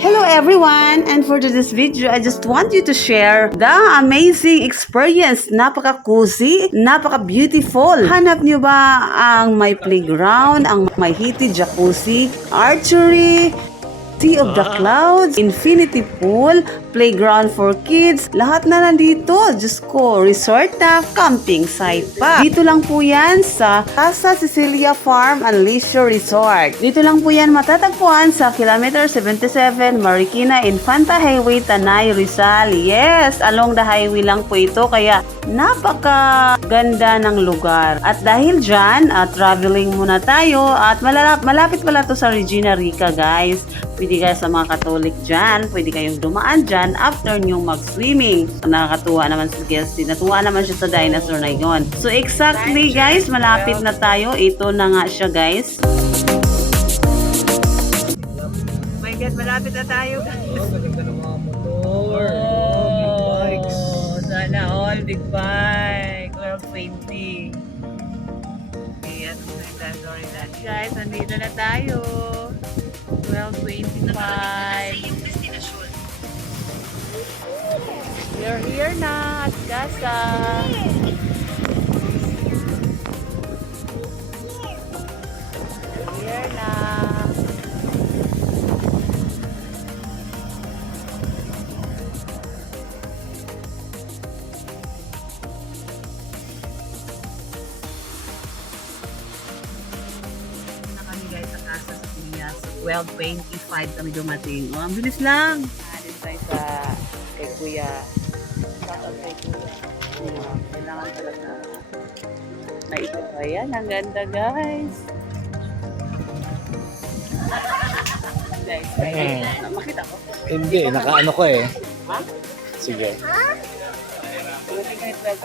Hello everyone! And for today's video, I just want you to share the amazing experience. Napaka-cozy, napaka-beautiful. Hanap nyo ba ang may playground, ang may heated jacuzzi, archery, Sea of the Clouds, infinity pool, playground for kids, lahat na nandito. Diyos ko, resort na, camping site pa. Dito lang po yan sa Casa Cecilia Farm and Leisure Resort. Dito lang po yan matatagpuan sa kilometer 77 Marikina Infanta Highway, Tanay, Rizal. Yes, along the highway lang po ito, kaya napakaganda ng lugar. At dahil dyan, traveling muna tayo at malapit pala to sa Regina Rica, guys. Pwede kayo sa mga Katolik dyan, pwede kayong dumaan dyan after nyo mag-swimming. Nakakatuwa naman si Kelsey. Natuwa naman siya sa dinosaur na yun. So exactly guys, malapit na tayo. Ito na nga siya guys. Oh my God, malapit na tayo guys. Maganda ng mga motor. Big bikes. Sana all big bike. World 20. Ayan, sorry na. Guys, nandito na tayo. 12:25. We're here na at Casa. Here na. Guys, sa Casa sa Pilipinas. 12:25 kami dumating. Oh, ang bilis lang. Din tayo sa kay Kuya. Shoutout kay Kuya. Kailangan talaga na ito. Ayan, ang ganda guys. Guys, makita ko. Hindi, nakaano ko eh. Ha? Sige. Ay,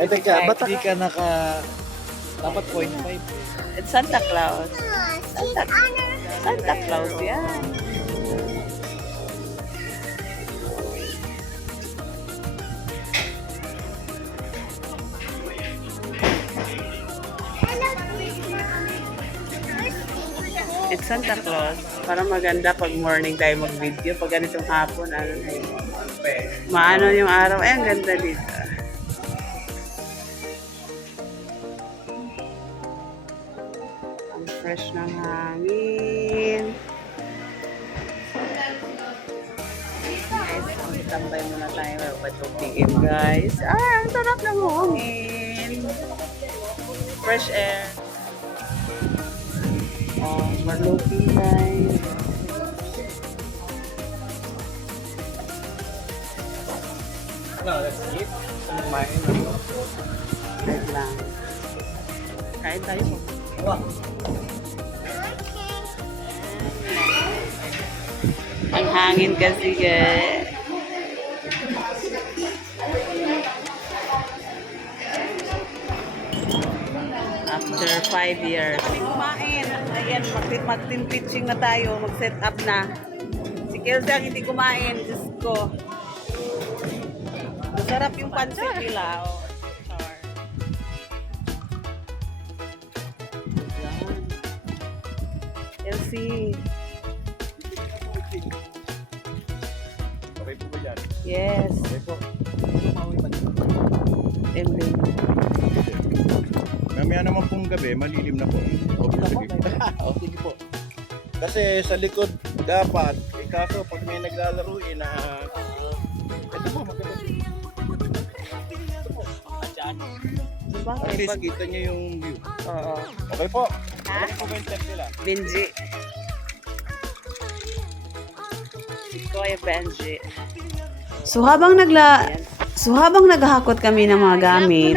Ay, teka, ba't di ka naka... Dapat 0.5. It's Santa Claus. Santa Claus yan. It's Santa Claus. Para maganda pag morning tayo mag-video. Pag ganitong hapon, ano na yun. Maano yung araw. Ay, ang ganda dito. Ang fresh ng hangin. Guys, tambay muna tayo. Patupigin, guys. Ang sarap ng hangin. Fresh air. Oh, marlupi, guys. No, that's it. Kumain na. Wait lang. Kain tayo po. Wow. Ang hangin kasi, guys. After 5 years. Kumain. Ayan, mag-pitching na tayo. Mag-set up na. Si Kelsey ang hindi kumain. Diyos ko. Masarap yung pancit nila. Oh. Char. Ayan. Kelsey. Okay po ba yan? Yes. Okay po. Tumawi pa dito. Ending. Mamaya naman pong gabi, malilim na po. Okay, sige. Sige po. Kasi sa likod dapat, kaso pag may naglalaro na ito po, maganda dito. Ito po. Diba? At least kita niyo yung view. Oo. Okay po. Ha? Ano po ba yung time nila? Benji. Si Kuya Benji. So habang naghahakot kami ng mga gamit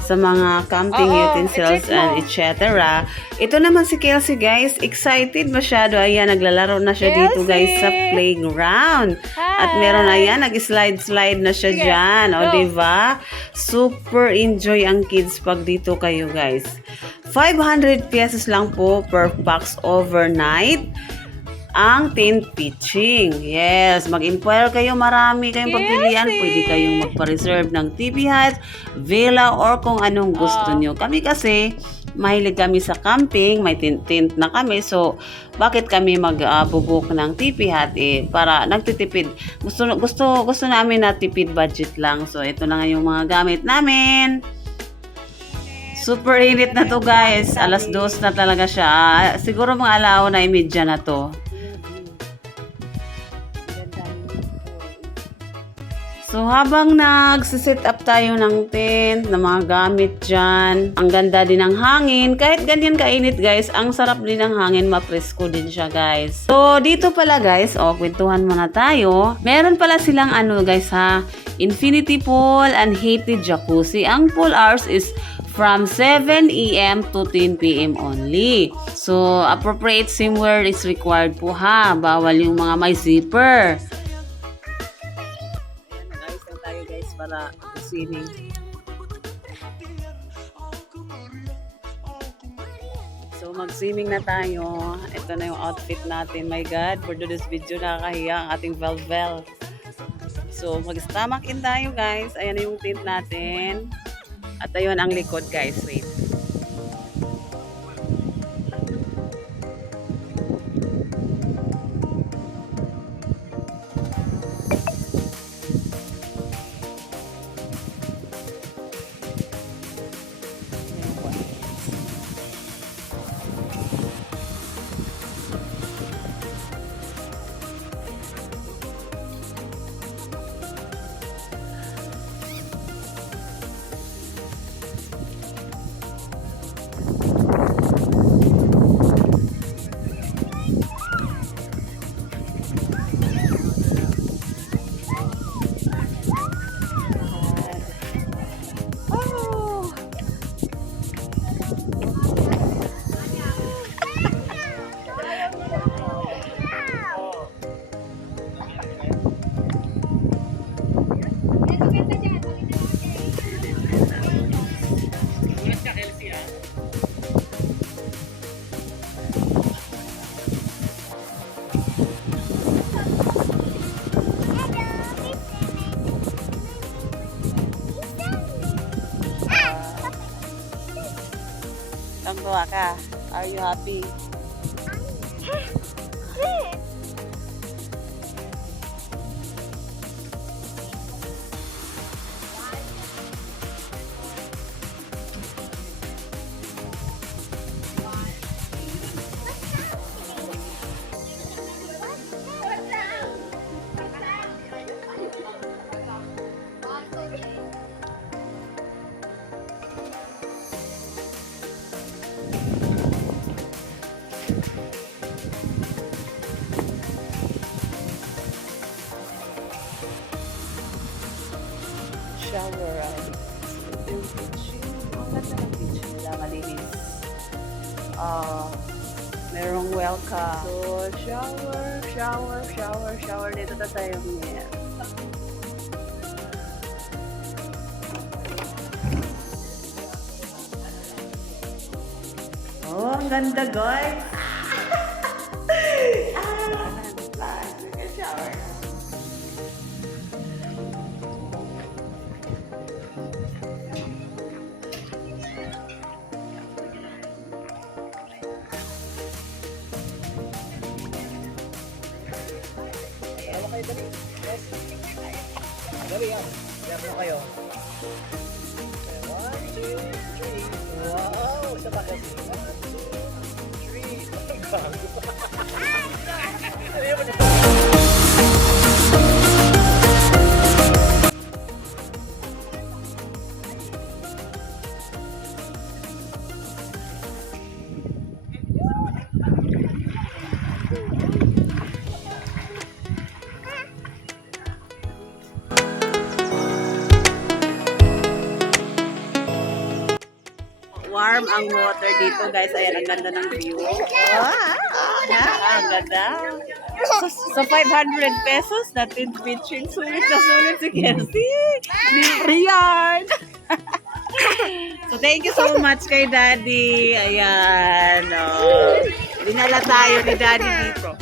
sa mga camping utensils and etc. Ito naman si Kelsey guys, excited masyado. Ayan, naglalaro na siya dito guys sa playground. At meron ayan, nag-slide na siya dyan. O diba? Super enjoy ang kids pag dito kayo guys. 500 pesos lang po per box overnight. Ang tent pitching. Yes, mag-inquire kayo, marami kayong pagpilian. Pwede kayong magpa-reserve ng TV hut, villa, or kung anong gusto nyo. Kami kasi, mahilig kami sa camping, may tent na kami. So, bakit kami mag-book ng tipi hut para nagtitipid. Gusto namin na tipid budget lang. So, ito na nga yung mga gamit namin. Super init na to guys. Alas 2 na talaga siya. Siguro mga alaw na imedya na to. So, habang nagsiset up tayo ng tent, ng mga gamit dyan, ang ganda din ng hangin. Kahit ganyan kainit guys, ang sarap din ng hangin, mapresko din siya guys. So, dito pala guys, kwentuhan muna tayo. Meron pala silang guys ha, infinity pool and heated jacuzzi. Ang pool hours is from 7 AM to 10 PM only. So, appropriate swimwear is required po ha. Bawal yung mga may zipper. Para swimming. So, mag-swimming na tayo. Ito na yung outfit natin. My God, for today's video, nakakahiya ang ating velvel. So, mag-stomach in tayo, guys. Ayan na yung tent natin. At ayun ang likod, guys. Wait. Tanggawa ka. Are you happy? Shower yung beach. Ang ganda ng beach nila, malinis. Merong welcome. So, shower. Dito na tayo ngayon. Oh, ang ganda guys. Shower. Dali yan. Yan mo kayo. 1, 2, 3. Wow! Sa bakit? 1, 2, 3. Bago. Dali mo na. Warm ang water dito guys. Ayan, ang ganda ng view. Wow! Ang ganda. So 500 pesos natin pitching. Sulit na sulit si Kenzie. Riyard! So thank you so much kay Daddy. Ayan. Dinala tayo ni Daddy dito.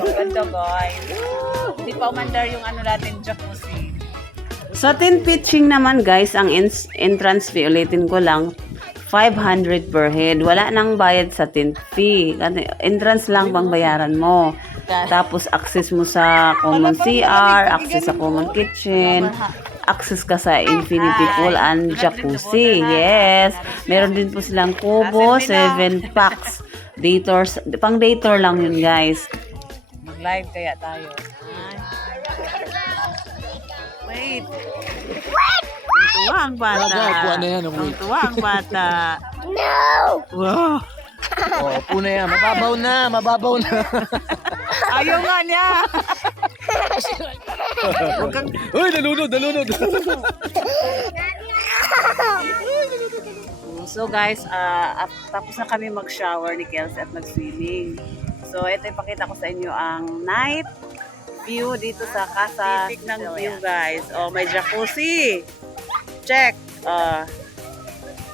Ang ganda guys. Hindi pa umandar yung ano natin, jacuzzi. Sa tin pitching naman guys, ang entrance fee, ulitin ko lang, 500 per head. Wala nang bayad sa tin fee. Entrance lang bang bayaran mo. Tapos access mo sa common CR, access sa common kitchen, access ka sa infinity pool and jacuzzi. Yes. Meron din po silang kubo, 7 packs. Dators, pang dator lang yun guys. Mag-live kaya tayo. Wait. Tuwa ang bata. Tuwa ang bata. No! Wow. Oh, puna yan. Mababaw na, mababaw na. Ayaw nga niya. Uy, nalunod. So guys, tapos na kami mag-shower ni Kelsey at mag-swimming. So ito ipakita ko sa inyo ang night view dito sa casa. Titik ng view guys. Oh, may jacuzzi. Check.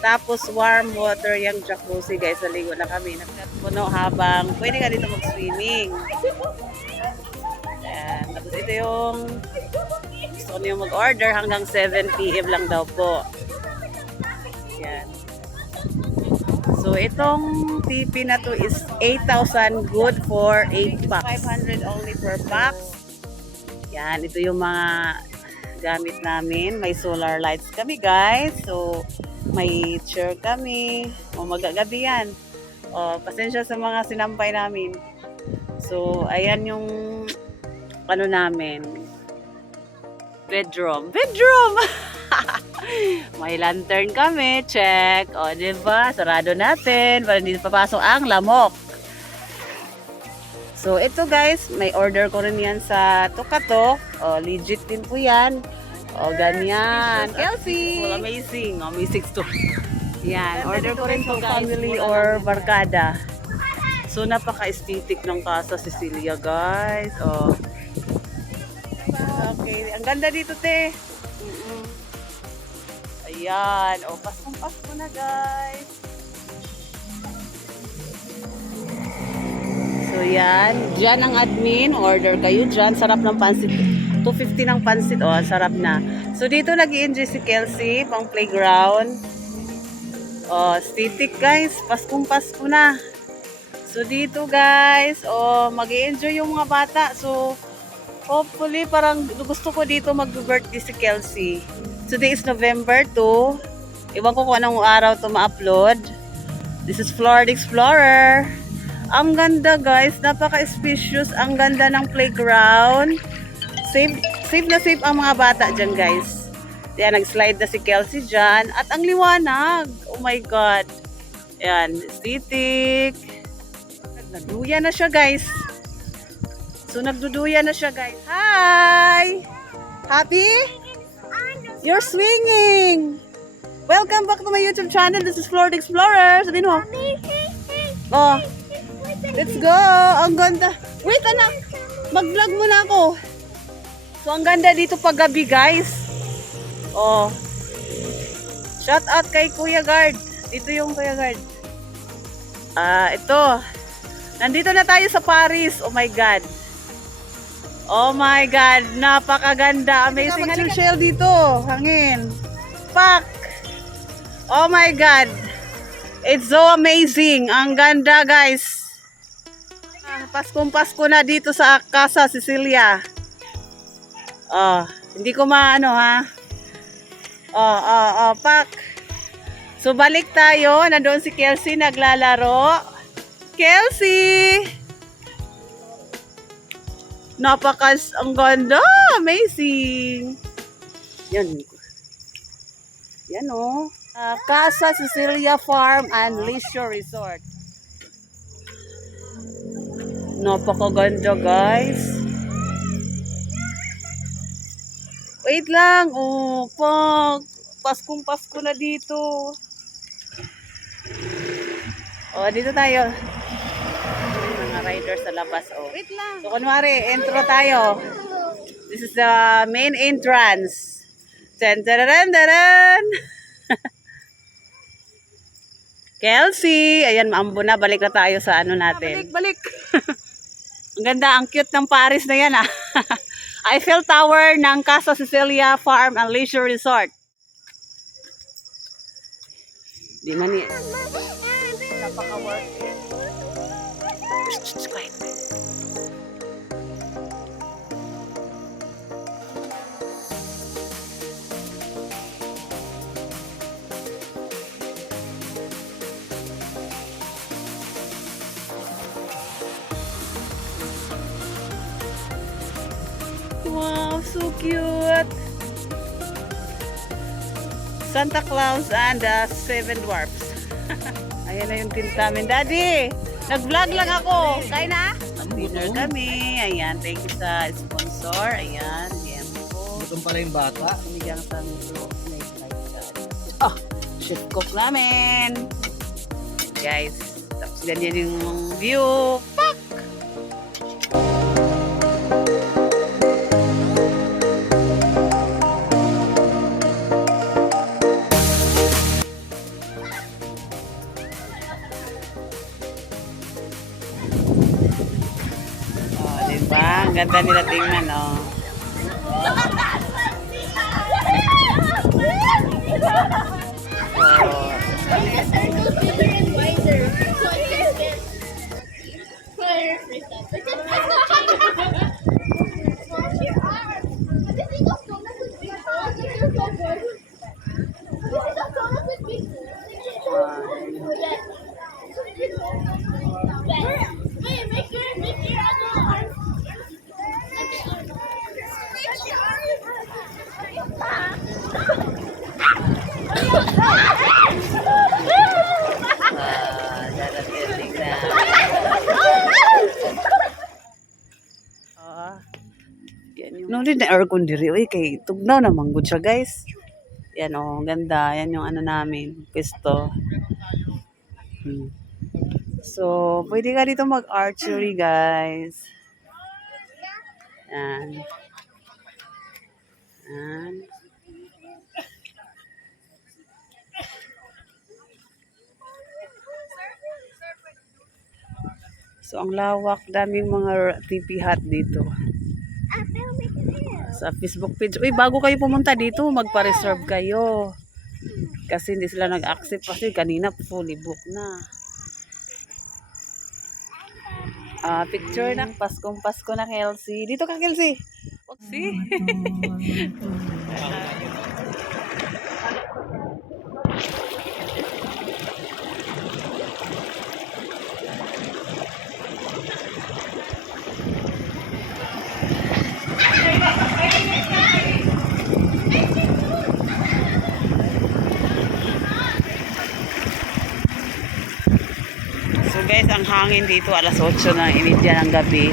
Tapos warm water yung jacuzzi guys. Naligo na kami. Puno habang pwede ka dito mag-swimming. Ayan. Tapos ito yung gusto ko niyo mag-order hanggang 7 PM lang daw po. Ayan. So, itong TV na to is 8,000 good for 8 packs. 500 only per pack. Yan, ito yung mga gamit namin. May solar lights kami guys. So, may chair kami. O, magagabi yan. O, pasensya sa mga sinampay namin. So, ayan yung ano namin. Bedroom. May lantern kami, check. O, diba? Sarado natin para hindi papasok ang lamok. So, ito guys, may order ko rin yan sa Tukato. O, legit din po yan. O, ganyan. Kelsey! Well, amazing. O, may 6 to. Yan, order ko rin to family or barkada. So, napaka-aesthetic ng Casa Cecilia, guys. O. Okay, ang ganda dito, te. Ayan. O, paskong-pasko na, guys. So, yan. Diyan ang admin. Order kayo dyan. Sarap ng pansit. 250 ng pansit. O, sarap na. So, dito nag-i-enjoy si Kelsey. Pang playground. O, aesthetic, guys. Paskong-pasko na. So, dito, guys. O, mag-i-enjoy yung mga bata. So, hopefully, parang gusto ko dito mag-birthday si Kelsey. Today is November 2. Iwan ko kung anong araw to ma-upload. This is Florida Explorer. Ang ganda guys. Napaka-spacious. Ang ganda ng playground. Safe na safe ang mga bata dyan guys. Yan, nag-slide na si Kelsey dyan. At ang liwanag. Oh my God. Yan, aesthetic. Nagduduya na siya guys. So, nagduduya na siya guys. Hi! Happy? You're swinging! Welcome back to my YouTube channel. This is Florida Explorer. Sabihin mo. Oh. Let's go! Ang ganda. Wait, anak. Mag-vlog muna ako. So, ang ganda dito pag gabi, guys. Oh. Shout out kay Kuya Guard. Dito yung Kuya Guard. Ito. Nandito na tayo sa Paris. Oh my God. Oh my God, napakaganda. Amazing ang shell dito. Hangin. Pak. Oh my God. It's so amazing. Ang ganda, guys. Paskong-pasko na dito sa Casa Cecilia. Oh, hindi ko maano ha. Pak. So balik tayo. Nandoon si Kelsey naglalaro. Kelsey! Ang ganda, amazing. Yan. Yan oh. Casa Cecilia Farm and Leisure Resort. Napakaganda, guys. Wait lang. Oh, Paskong-pasko na dito. Oh, dito tayo. Rider sa labas, oh. Wait lang. So, kunwari, intro tayo. This is the main entrance. Tan-taran-taran! Kelsey! Ayan, maambo na. Balik na tayo sa ano natin. Balik! Ang ganda, ang cute ng Paris na yan, ah. Eiffel Tower ng Casa Cecilia Farm and Leisure Resort. Di man ni. Napaka-worth it. Quiet. Wow, so cute! Santa Claus and the Seven Dwarfs. Ayan na yung tinta namin. Daddy, nag-vlog lang ako. Kain na? Dinner kami. Ayan, thank you sa sponsor. Ayan, DM po. Gutom pala yung bata. Sinigang sa nito. Oh, chef cook namin. Guys, tapos ganyan yung view. Pak! Diba? Ang ganda nila tingnan, oh. No, din na aircon diri. Uy, kay tugnaw na manggod siya, guys. Yan, oh, ganda. Yan yung ano namin, pwesto. So, pwede ka dito mag-archery, guys. Yan. Yan. So, ang lawak, daming mga TV hut dito. Sa Facebook page. Uy, bago kayo pumunta dito, magpa-reserve kayo. Kasi hindi sila nag-accept kasi kanina fully book na. Picture na. Paskong-pasko na, Kelsey. Dito ka, Kelsey. See? So guys, ang hangin dito alas 8 na inidya ng gabi.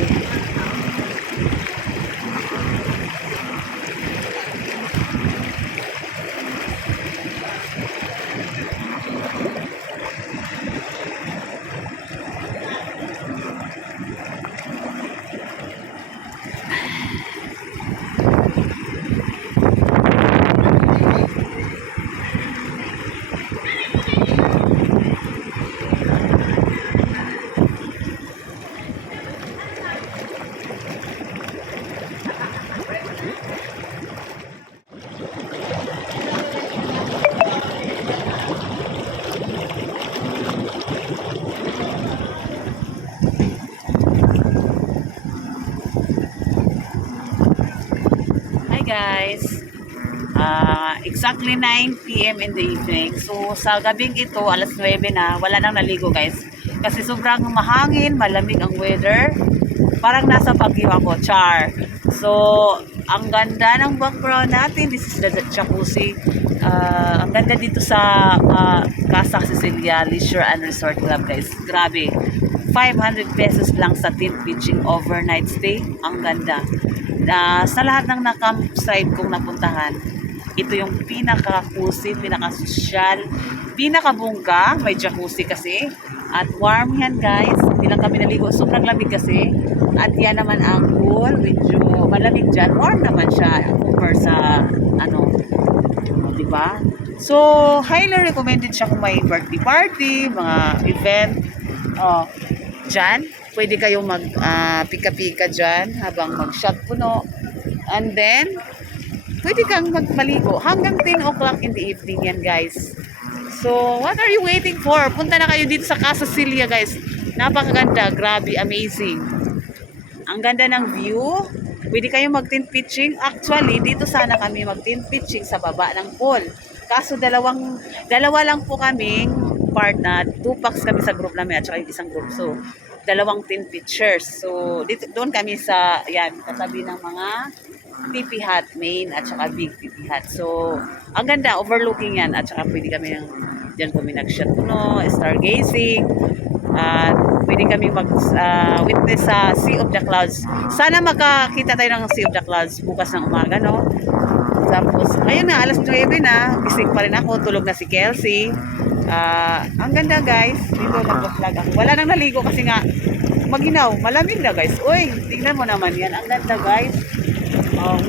Guys, exactly 9 p.m. in the evening. So sa gabing ito, alas 9 na, wala nang naligo guys. Kasi sobrang mahangin, malamig ang weather. Parang nasa Baguio ako, char. So, ang ganda ng background natin. This is the jacuzzi. Ang ganda dito sa Casa Cecilia Leisure and Resort Club guys. Grabe. 500 pesos lang sa team pitching overnight stay. Ang ganda. Sa lahat ng na-campsite kong napuntahan, ito yung pinaka-cozy, pinaka-social, pinaka-bungga. May jacuzzi kasi. At warm yan guys. Hindi lang kami naligo. Sobrang lamig kasi. At yan naman ang pool. Medyo malamig dyan. Warm naman siya. Compare sa diba? So, highly recommended siya kung may birthday party, mga event. Dyan. Pwede kayong mag pika-pika dyan habang mag-shot puno. And then, pwede kang magpaligo hanggang 10 o'clock in the evening yan, guys. So, what are you waiting for? Punta na kayo dito sa Casa Celia, guys. Napakaganda. Grabe, amazing. Ang ganda ng view. Pwede kayo mag-tent pitching. Actually, dito sana kami mag-tent pitching sa baba ng pool. Kaso dalawa lang po kaming partner. 2 packs kami sa group namin at saka yung isang group. So, dalawang tent pitchers. So, dito, doon kami sa, yan, katabi ng mga TP hut, main at saka big TP hut. So, ang ganda, overlooking yan. At saka pwede kami diyan kami nag-shot stargazing. At pwede kami mag-witness sa Sea of the Clouds. Sana makakita tayo ng Sea of the Clouds bukas ng umaga, no? Tapos, ayun na, alas 9 na. Gising pa rin ako, tulog na si Kelsey. Ang ganda, guys. Dito nag-vlog ako. Wala nang naligo kasi nga maginaw. Malamig na, guys. Uy, tingnan mo naman yan. Ang ganda, guys.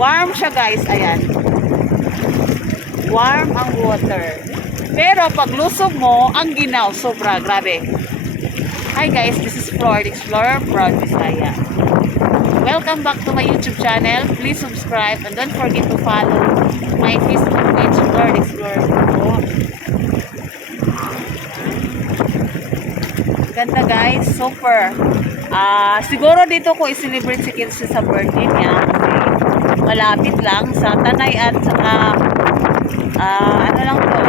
Warm siya, guys. Ayan. Warm ang water. Pero pag lusog mo, ang ginaw. Sobra, grabe. Hi guys, this is Flor Explorer from Bisaya. Welcome back to my YouTube channel. Please subscribe and don't forget to follow my Facebook page, Flor Explorer. Ganda guys, super. Siguro dito ko i-celebrate si Kelsey sa birthday niya kasi malapit lang sa Tanay at saka ano lang to,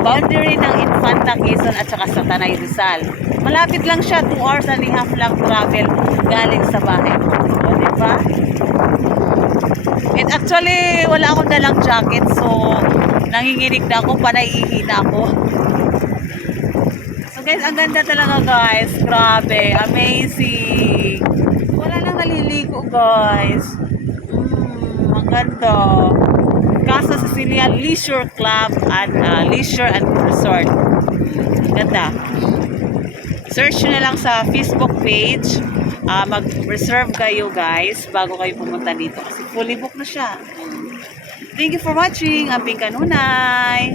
boundary ng Infanta Quezon at saka sa Tanay Rizal. Malapit lang siya, 2 hours and a half lang travel galing sa bahay mo. O, diba? And actually, wala akong dalang jacket, so nanginginig na ako, panay-ihi na ako. So guys, ang ganda talaga guys. Grabe, amazing. Wala nang naliligo guys. Ang ganda. Casa Cecilia Leisure Club at Leisure and Resort. Ganda. Search nyo na lang sa Facebook page. Mag-reserve kayo guys bago kayo pumunta dito kasi fully booked na siya. Thank you for watching. Ang Pink Kanunay.